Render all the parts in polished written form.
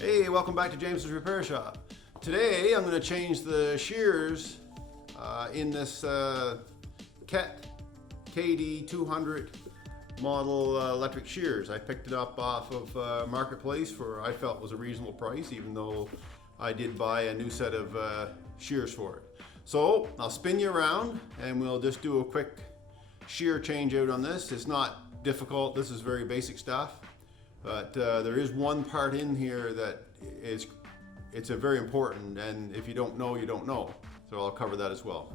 Hey, welcome back to James's Repair Shop. Today I'm going to change the shears in this Kett KD-200 model electric shears. I picked it up off of Marketplace for I felt was a reasonable price, even though I did buy a new set of shears for it. So I'll spin you around and we'll just do a quick shear change out on this. It's not difficult, this is very basic stuff. But there is one part in here that it's a very important, and if you don't know, you don't know. So I'll cover that as well.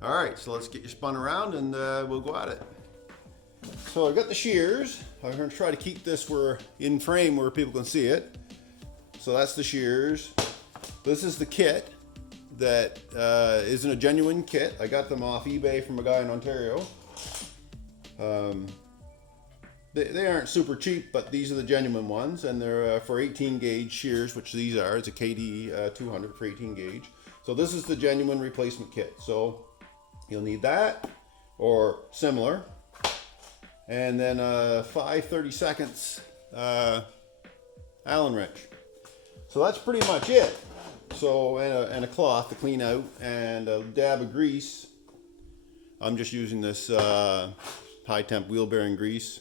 All right, so let's get you spun around and we'll go at it. So I've got the shears. I'm going to try to keep this in frame where people can see it. So that's the shears. This is the kit that isn't a genuine kit. I got them off eBay from a guy in Ontario. They aren't super cheap, but these are the genuine ones, and they're for 18 gauge shears, which these are. It's a KD-200 for 18 gauge. So this is the genuine replacement kit. So you'll need that or similar, and then a 5/32 Allen wrench. So that's pretty much it. So and a cloth to clean out, and a dab of grease. I'm just using this high temp wheel bearing grease.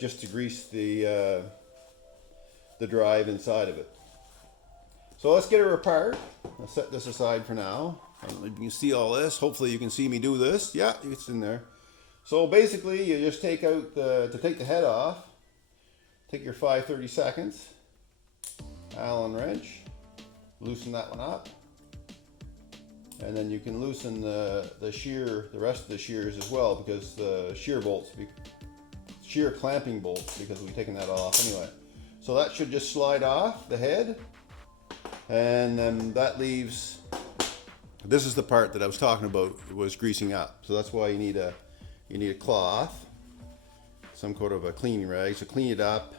Just to grease the drive inside of it. So let's get her apart. I'll set this aside for now. I don't know if you can see all this. Hopefully you can see me do this. Yeah, it's in there. So basically you just take out to take the head off, take your 5/32 Allen wrench, loosen that one up, and then you can loosen the rest of the shears as well, because the shear clamping bolts, because we've taken that off anyway. So that should just slide off the head, and then that leaves, this is the part that I was talking about, was greasing up. So that's why you need a cloth, some kind of a cleaning rag, so clean it up,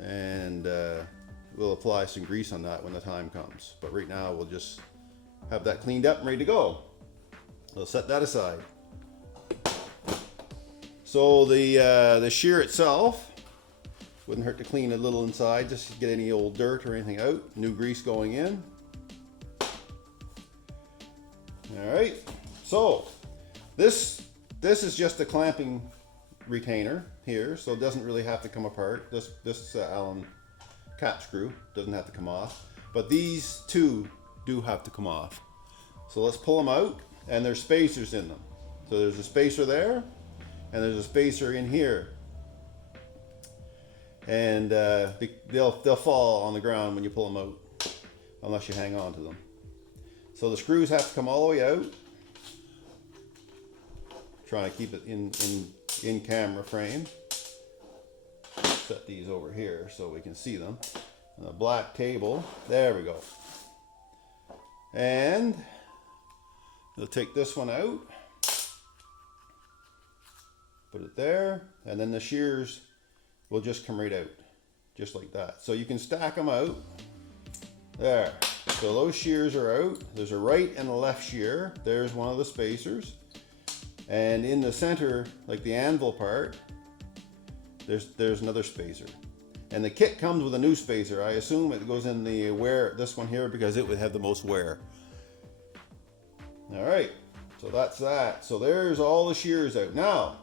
and we'll apply some grease on that when the time comes. But right now we'll just have that cleaned up and ready to go. We'll set that aside. So the shear itself, wouldn't hurt to clean a little inside, just to get any old dirt or anything out. New grease going in. All right, so this is just a clamping retainer here, so it doesn't really have to come apart. This Allen cap screw doesn't have to come off, but these two do have to come off. So let's pull them out, and there's spacers in them. So there's a spacer there, and there's a spacer in here, and they'll fall on the ground when you pull them out, unless you hang on to them. So the screws have to come all the way out. Trying to keep it in camera frame. Set these over here so we can see them. On a black table, there we go. And we'll take this one out. Put it there, and then the shears will just come right out, just like that. So you can stack them out. There. So those shears are out. There's a right and a left shear. There's one of the spacers. And in the center, like the anvil part, there's another spacer. And the kit comes with a new spacer. I assume it goes in the wear, this one here, because it would have the most wear. All right, so that's that. So there's all the shears out. Now,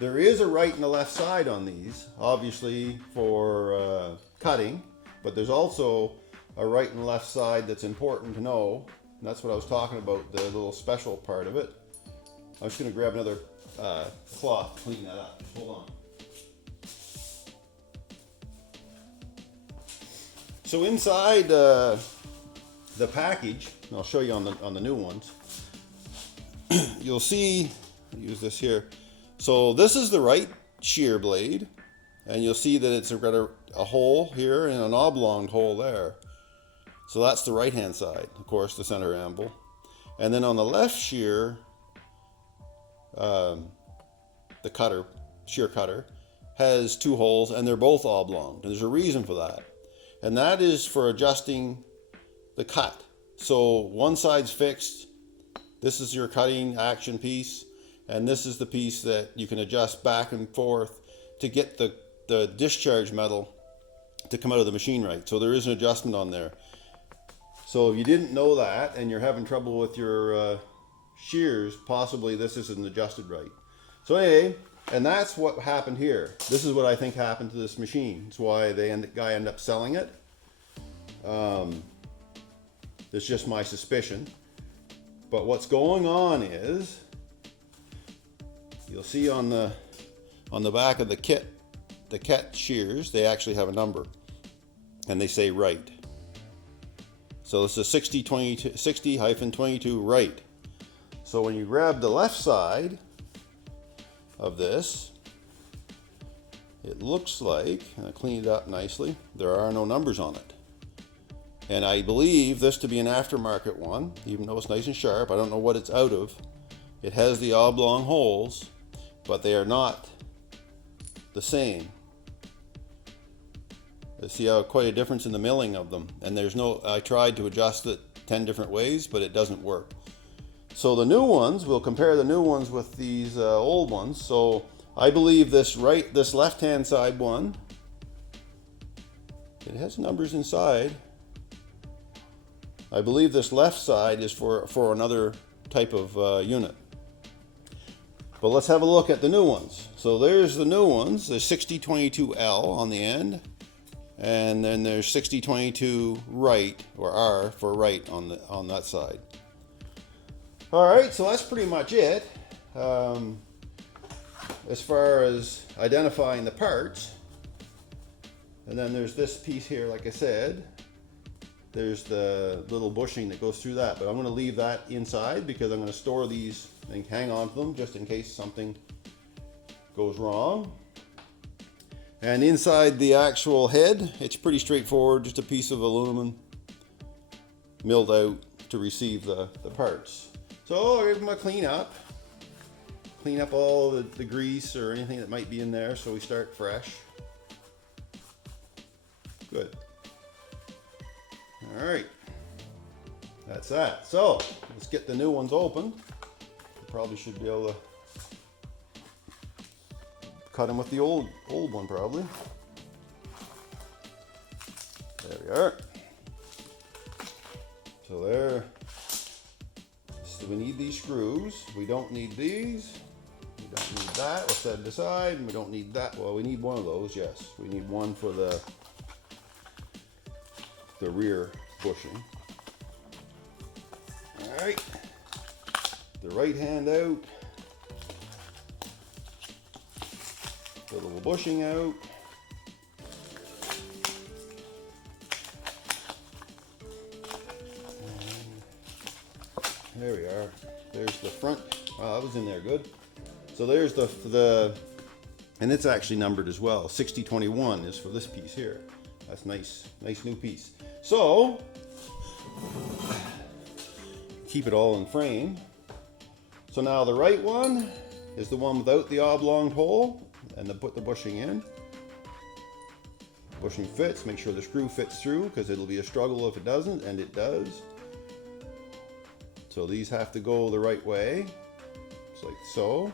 there is a right and a left side on these, obviously for cutting, but there's also a right and left side that's important to know. And that's what I was talking about, the little special part of it. I'm just going to grab another cloth to clean that up. Hold on. So inside the package, and I'll show you on the new ones, you'll see, I'll use this here. So this is the right shear blade, and you'll see that it's got a hole here and an oblong hole there. So that's the right hand side, of course, the center anvil. And then on the left shear, the shear cutter, has two holes, and they're both oblong. And there's a reason for that. And that is for adjusting the cut. So one side's fixed. This is your cutting action piece. And this is the piece that you can adjust back and forth to get the discharge metal to come out of the machine right. So there is an adjustment on there. So if you didn't know that and you're having trouble with your shears, possibly this isn't adjusted right. So anyway, and that's what happened here. This is what I think happened to this machine. It's why the guy ended up selling it. It's just my suspicion. But what's going on is, you'll see on the back of the Kett shears, they actually have a number, and they say right. So this is 60-22 right. So when you grab the left side of this, it looks like, and I cleaned it up nicely, there are no numbers on it. And I believe this to be an aftermarket one, even though it's nice and sharp. I don't know what it's out of. It has the oblong holes, but they are not the same. You see how quite a difference in the milling of them. And there's no, I tried to adjust it 10 different ways, but it doesn't work. So the new ones, we'll compare the new ones with these old ones. So I believe this left-hand side one, it has numbers inside. I believe this left side is for another type of unit. But let's have a look at the new ones. So there's the new ones. There's 6022L on the end, and then there's 6022 right, or R for right on that side. All right, so that's pretty much it. As far as identifying the parts. And then there's this piece here, like I said. There's the little bushing that goes through that, but I'm going to leave that inside because I'm going to store these and hang on to them just in case something goes wrong. And inside the actual head, it's pretty straightforward, just a piece of aluminum milled out to receive the parts. So I'll give them a clean up all the grease or anything that might be in there so we start fresh. Good. All right, that's that. So let's get the new ones opened. Probably should be able to cut them with the old one probably. There we are. So there. So we need these screws. We don't need these. We don't need that. We'll set it aside. And we don't need that. Well, we need one of those. Yes, we need one for the rear bushing. All right, the right hand out, the little bushing out. And there we are. There's the front. Oh, that was in there good. So there's the and it's actually numbered as well. 6021 is for this piece here. That's nice new piece. So, keep it all in frame. So now the right one is the one without the oblong hole, and then put the bushing in. Bushing fits, make sure the screw fits through because it'll be a struggle if it doesn't, and it does. So these have to go the right way, just like so.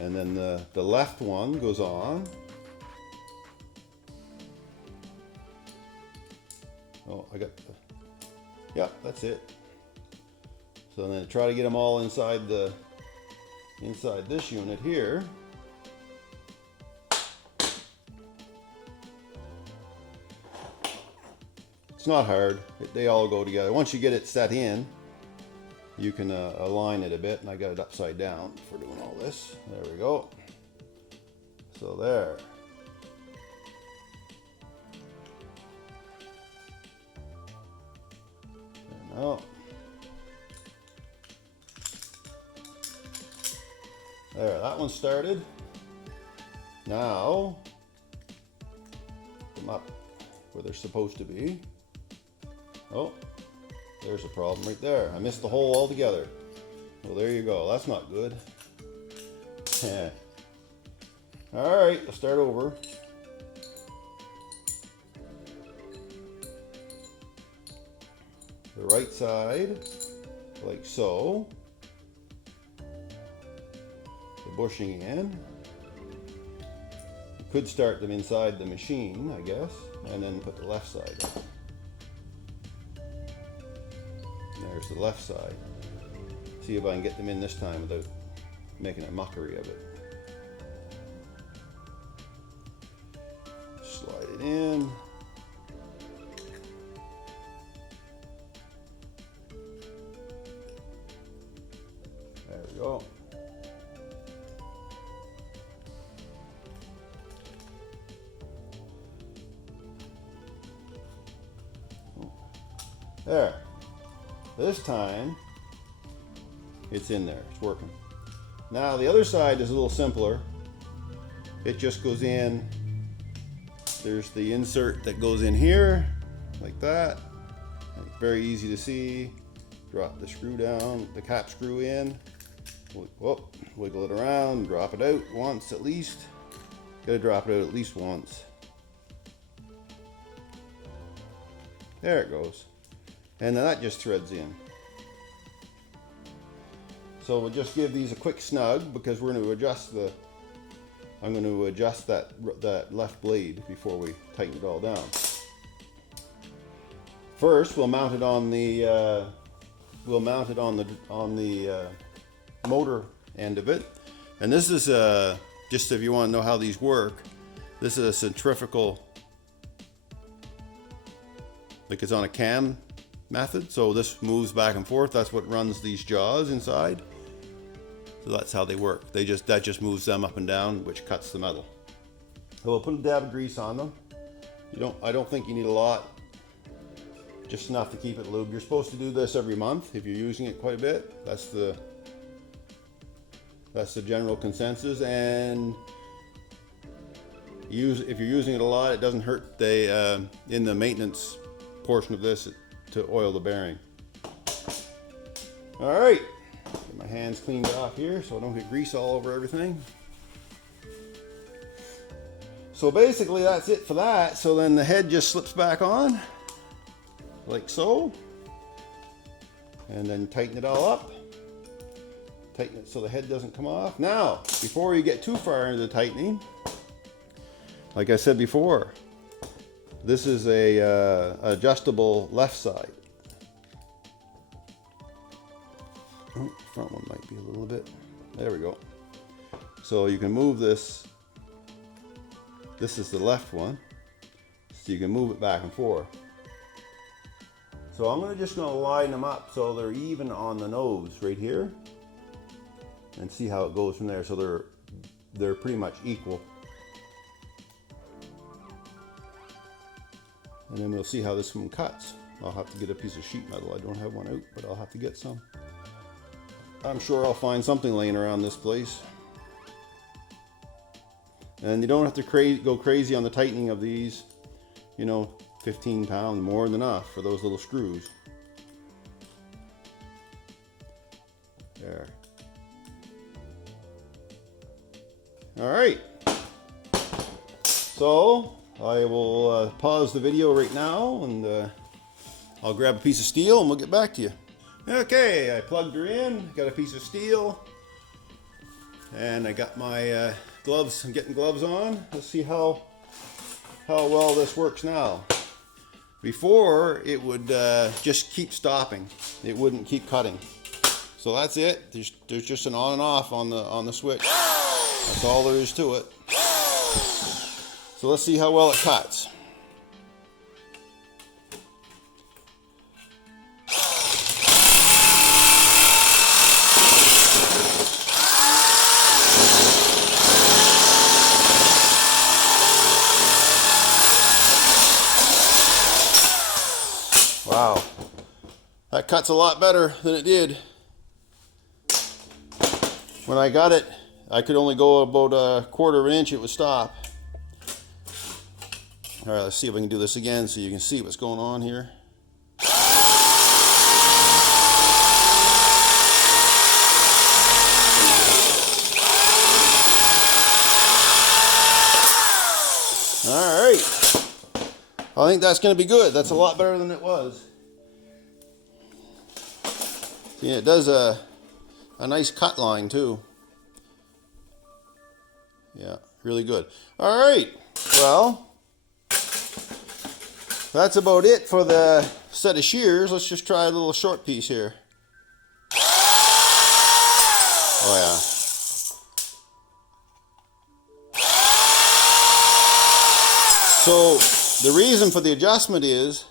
And then the left one goes on. Oh, I got yeah, that's it. So then try to get them all inside this unit here. It's not hard. They all go together. Once you get it set in, you can align it a bit, and I got it upside down for doing all this. There we go. So there. And now. There, that one started. Now, them up where they're supposed to be. Oh. There's a problem right there. I missed the hole altogether. Well, there you go. That's not good. All right, let's start over. The right side like so. The bushing in. You could start them inside the machine, I guess, and then put the left side up. There's the left side. See if I can get them in this time without making a mockery of it. Slide it in. There we go. There. This time, it's in there. It's working. Now the other side is a little simpler. It just goes in. There's the insert that goes in here, like that. Very easy to see. Drop the screw down, the cap screw in. Whoop, wiggle it around, drop it out once at least. Gotta drop it out at least once. There it goes. And then that just threads in. So we'll just give these a quick snug because we're going to adjust I'm going to adjust that left blade before we tighten it all down. First, we'll mount it on the motor end of it. And this is just if you want to know how these work. This is a centrifugal, like it's on a cam method, so this moves back and forth. That's what runs these jaws inside. So that's how they work. That just moves them up and down, which cuts the metal. So we'll put a dab of grease on them. I don't think you need a lot, just enough to keep it lubed. You're supposed to do this every month if you're using it quite a bit. That's the general consensus. And if you're using it a lot, it doesn't hurt in the maintenance portion of this to oil the bearing. All right, get my hands cleaned off here so I don't get grease all over everything. So basically that's it for that. So then the head just slips back on like so, and then tighten it all up. Tighten it so the head doesn't come off. Now, before you get too far into the tightening, like I said before, this is a adjustable left side. Oh, front one might be a little bit. There we go. So you can move this. This is the left one, so you can move it back and forth. So I'm just going to line them up so they're even on the nose right here, and see how it goes from there. So they're pretty much equal. And then we'll see how this one cuts. I'll have to get a piece of sheet metal. I don't have one out, but I'll have to get some. I'm sure I'll find something laying around this place. And you don't have to go crazy on the tightening of these. You know, 15 pounds, more than enough for those little screws. There. All right. So I will pause the video right now, and I'll grab a piece of steel and we'll get back to you. Okay, I plugged her in, got a piece of steel, and I got my gloves. I'm getting gloves on. Let's see how well this works now. Before, it would just keep stopping. It wouldn't keep cutting. So that's it. There's just an on and off on the switch. That's all there is to it. So let's see how well it cuts. Wow, that cuts a lot better than it did. When I got it, I could only go about a quarter of an inch, it would stop. All right, let's see if I can do this again so you can see what's going on here. All right. I think that's going to be good. That's a lot better than it was. So Yeah, it does a nice cut line too. Yeah, really good. All right, well, that's about it for the set of shears. Let's just try a little short piece here. Oh yeah. So the reason for the adjustment is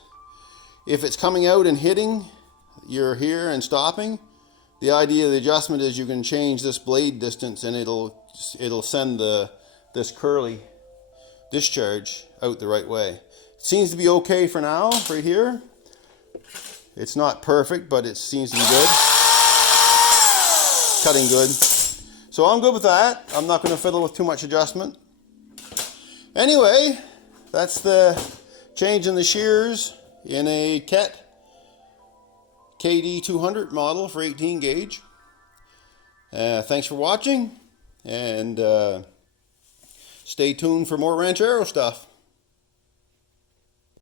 if it's coming out and hitting, you're here and stopping. The idea of the adjustment is you can change this blade distance and it'll send this curly discharge out the right way. It seems to be okay for now, right here. It's not perfect, but it seems to be good. Cutting good. So I'm good with that. I'm not going to fiddle with too much adjustment. Anyway, that's the change in the shears in a Kett KD-200 model for 18 gauge. Thanks for watching, and stay tuned for more Ranchero stuff.